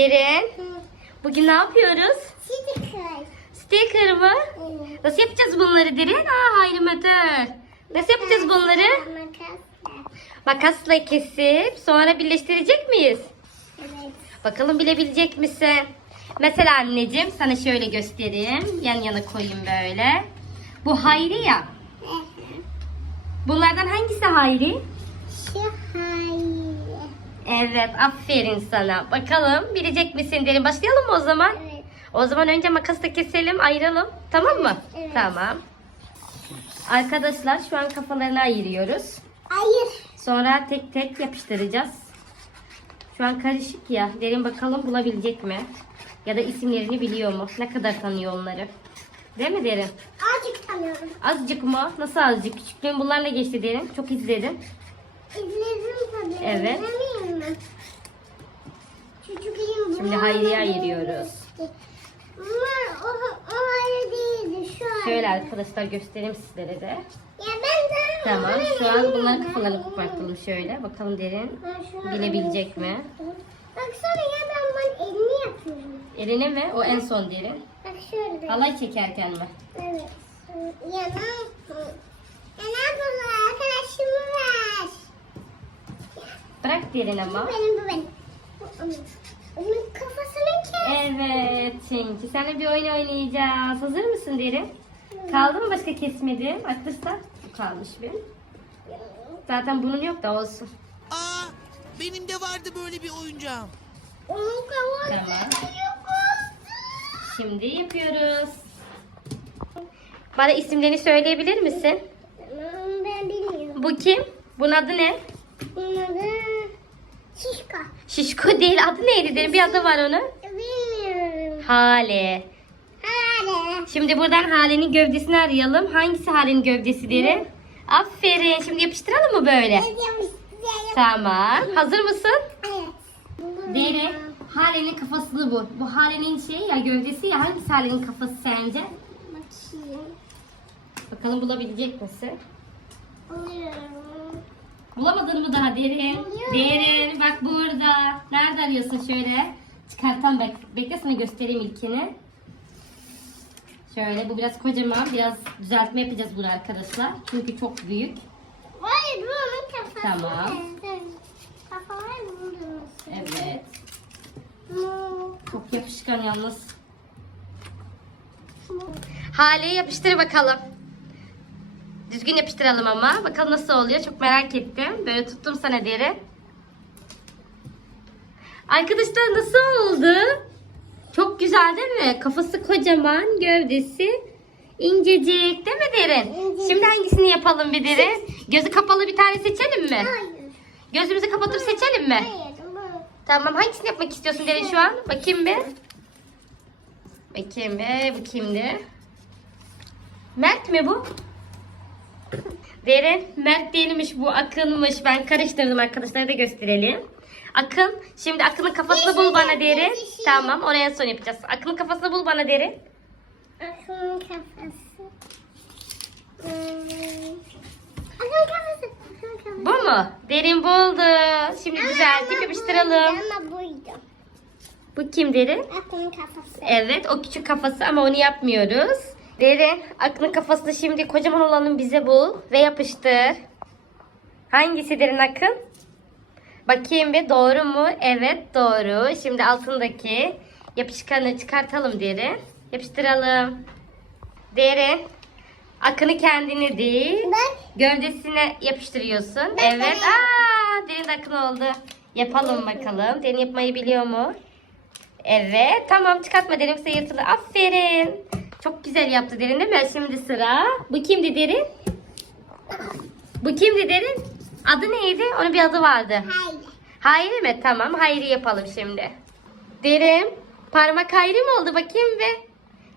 Derin. Bugün ne yapıyoruz? Sticker. Sticker mı? Evet. Nasıl yapacağız bunları Derin? Aa hayır Metin. Nasıl yapacağız bunları? Makasla. Makasla kesip sonra birleştirecek miyiz? Evet. Bakalım bilebilecek misin? Mesela anneciğim sana şöyle göstereyim. Yan yana koyayım böyle. Bu Hayri ya. Bunlardan hangisi Hayri? Şu hayır. Evet aferin sana. Bakalım bilecek misin derim. Başlayalım mı o zaman? Evet. O zaman önce makasla keselim ayıralım. Tamam mı? Evet. Tamam. Arkadaşlar şu an kafalarını ayırıyoruz. Hayır. Sonra tek tek yapıştıracağız. Şu an karışık ya. Derin bakalım bulabilecek mi? Ya da isimlerini biliyor mu? Ne kadar tanıyor onları? Değil mi Derin? Azıcık tanıyorum. Azıcık mı? Nasıl azıcık? Küçüklüğün bunlarla geçti Derin. Çok izledim. İzledim tabii. Evet. Hayri'ye ayırıyoruz. geçti. Ama o, o hayır değildi şu an. Şöyle arkadaşlar göstereyim sizlere de. Ya ben de Tamam. Şu an bunların kafalarını kopartalım şöyle. Bakalım Derin bilebilecek mi? Baksana ya ben ben elini yapıyorum. Eline mi? O en son Derin. Bak şöyle. Halay çekerken mi? Evet. Ya ne yapayım? Ya ne yapalım arkadaşımı ver. Bırak Derin Bu ama. benim bu benim. Bu onun. Onun kafasını kes. Evet çünkü seninle bir oyun oynayacağız. Hazır mısın Derin? Kaldı mı başka kesmediğim? Arkadaşlar bu kalmış benim. Zaten bunun yok da olsun. Aa, benim de vardı böyle bir oyuncağım. Onun kafası Tamam. yok oldu. Şimdi yapıyoruz. Bana isimlerini söyleyebilir misin? Tamam, Ben bilmiyorum. Bu kim? Bunun adı ne? Bunun adı Şişko. Şişko değil. Adı neydi derin? Bir adı var onun. Bilmiyorum. Hale. Hadi. Şimdi buradan Hale'nin gövdesini arayalım. Hangisi Hale'nin gövdesi derin? Aferin. Şimdi yapıştıralım mı böyle? Tamam. Hazır mısın? Evet. Derin. Hale'nin kafası bu. Bu Hale'nin şeyi ya gövdesi ya. Hangisi Hale'nin kafası sence? Bakayım. Bakalım bulabilecek misin? Alıyorum. Bulamadın mı daha derin? Derin bak burada. Nerede arıyorsun şöyle? Çıkartan bek bekle sana göstereyim ilkini. Şöyle bu biraz kocaman. Biraz düzeltme yapacağız burada arkadaşlar. Çünkü çok büyük. Hayır bu onun kafası. Tamam. Kafa var mı bunun? Evet. Bu- Çok yapışkan yalnız. Hale'yi yapıştır bakalım. Düzgün yapıştıralım ama. Bakalım nasıl oluyor. Çok merak ettim. Böyle tuttum sana deri. Arkadaşlar nasıl oldu? Çok güzel değil mi? Kafası kocaman, gövdesi incecik değil mi Derin? Şimdi hangisini yapalım bir Derin? Gözü kapalı bir tane seçelim mi? Hayır. Gözümüzü kapatıp seçelim mi? Hayır. Tamam hangisini yapmak istiyorsun Derin şu an? Bakayım bir. Bakayım bir. Bu kimdi? Mert mi bu? Derin. Mert değilmiş bu. Akınmış. Ben karıştırdım arkadaşlara da gösterelim. Akın. Şimdi Akın'ın kafasını bul bana Derin. yeşil. Tamam oraya son yapacağız. Akın'ın kafasını bul bana Derin. Aklın kafası. Aklın kafası. Bu mu? Derin buldu. Şimdi düzeltip yapıştıralım. Ama buydu. Bu kim Derin? Aklın kafası. Evet o küçük kafası ama onu yapmıyoruz. Derin aklın kafasını şimdi kocaman olanın bize bul ve yapıştır. Hangisi derin akın? Bakayım bir doğru mu? Evet doğru. Şimdi altındaki yapışkanı çıkartalım derin. Yapıştıralım. Derin. Akını kendini değil. Ben Gövdesine yapıştırıyorsun. Ben- Evet. Aa, derin de akın oldu. Yapalım bakalım. Derin yapmayı biliyor mu? Evet. Tamam çıkartma derin yoksa yırtılır. Aferin. Çok güzel yaptı derin değil mi? Şimdi sıra. Bu kimdi derin? Bu kimdi derin? Adı neydi? Onun bir adı vardı. hayır. Hayri mi? Tamam. Hayri yapalım şimdi. Derin. Parmak hayri mi oldu? Bakayım bir.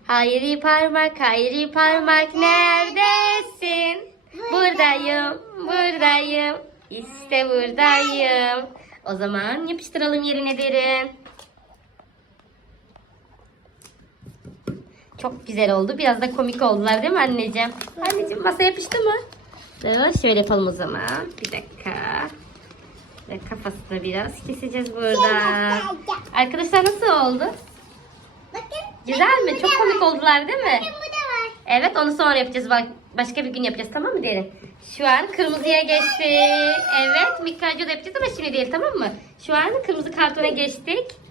Hayri parmak, hayri parmak neredesin? Buradayım, buradayım. İşte buradayım. O zaman yapıştıralım yerine derin. Çok güzel oldu. Biraz da komik oldular değil mi anneciğim? Anneciğim masa yapıştı mı? Dur şöyle yapalım o zaman. Bir dakika. Ve kafasını biraz keseceğiz burada. Arkadaşlar nasıl oldu? Bakın. Güzel mi? Çok komik oldular değil mi? Evet onu sonra yapacağız. Bak başka bir gün yapacağız tamam mı Derin? Şu an kırmızıya geçtik. Evet Mikael'cı da yapacağız ama şimdi değil tamam mı? Şu an kırmızı kartona geçtik.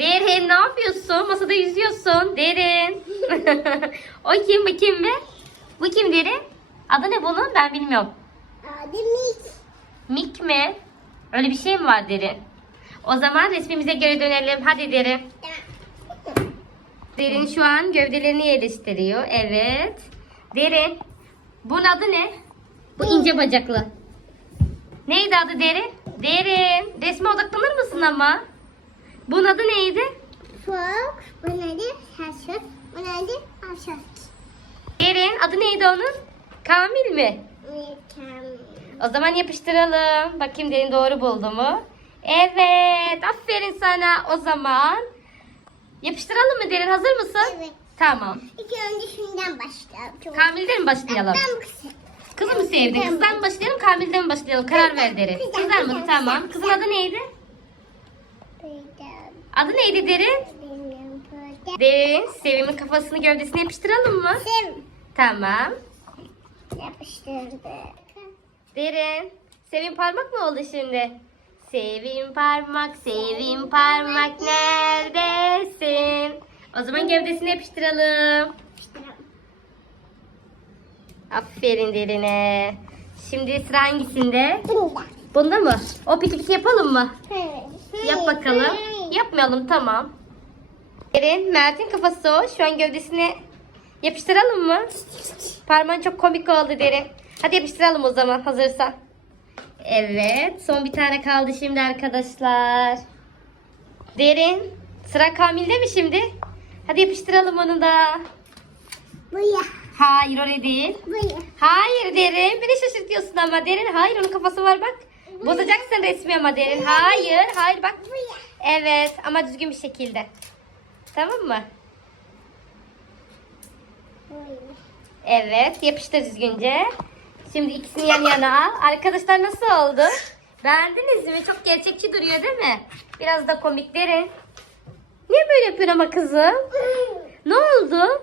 Derin ne yapıyorsun? Masada yüzüyorsun. Derin. o kim bakayım be? Bu kim Derin? Adı ne bunun? Ben bilmiyorum. Adı Mik. Mik mi? Öyle bir şey mi var Derin? O zaman resmimize geri dönelim. Hadi Derin. Derin şu an gövdelerini yerleştiriyor. Evet. Derin. Bunun adı ne? Bu ince bacaklı. Neydi adı Derin? Derin. Resme odaklanır mısın ama? Bunun adı neydi? Fok. Bunun adı Haşot. Bunun adı Haşot. Derin. Adı neydi onun? Kamil mi? Mükemmel. O zaman yapıştıralım. Bakayım Derin doğru buldu mu? Evet. Aferin sana. O zaman yapıştıralım mı Derin? Hazır mısın? Evet. Tamam. İlk önce şundan başlayalım. Çok Kamil'den mi başlayalım? Ben. Kızı mı sevdin? Kızdan mı başlayalım, Kamil'den mi başlayalım? Karar ver derin. Kızdan, mı? Tamam. Kızın adı neydi? Burada. Adı neydi derin? Derin. Sevim'in kafasını gövdesine yapıştıralım mı? Sim. Tamam. Yapıştırdık. Derin. Sevim parmak mı oldu şimdi? Sevim parmak, sevim parmak neredesin? O zaman gövdesine yapıştıralım. Aferin derine. Şimdi sıra hangisinde? Bunda. Bunda mı? O piti piti yapalım mı? Evet. Yap bakalım. Yapmayalım tamam. Derin, Mert'in kafası o. Şu an gövdesine yapıştıralım mı? Parmağın çok komik oldu Derin. Hadi yapıştıralım o zaman hazırsan. Evet. Son bir tane kaldı şimdi arkadaşlar. Derin. Sıra Kamil'de mi şimdi? Hadi yapıştıralım onu da. Bu ya. Hayır öyle değil. Bu ya. Hayır Derin. Beni şaşırtıyorsun ama Derin. Hayır onun kafası var bak. Bozacaksın resmi ama Derin. Hayır. Hayır bak. Bu ya. Evet ama düzgün bir şekilde. Tamam mı? Evet yapıştır düzgünce. Şimdi ikisini yan yana al. Arkadaşlar nasıl oldu? Beğendiniz mi? Çok gerçekçi duruyor değil mi? Biraz da komik derin. Niye böyle yapıyorsun ama kızım? Ne oldu?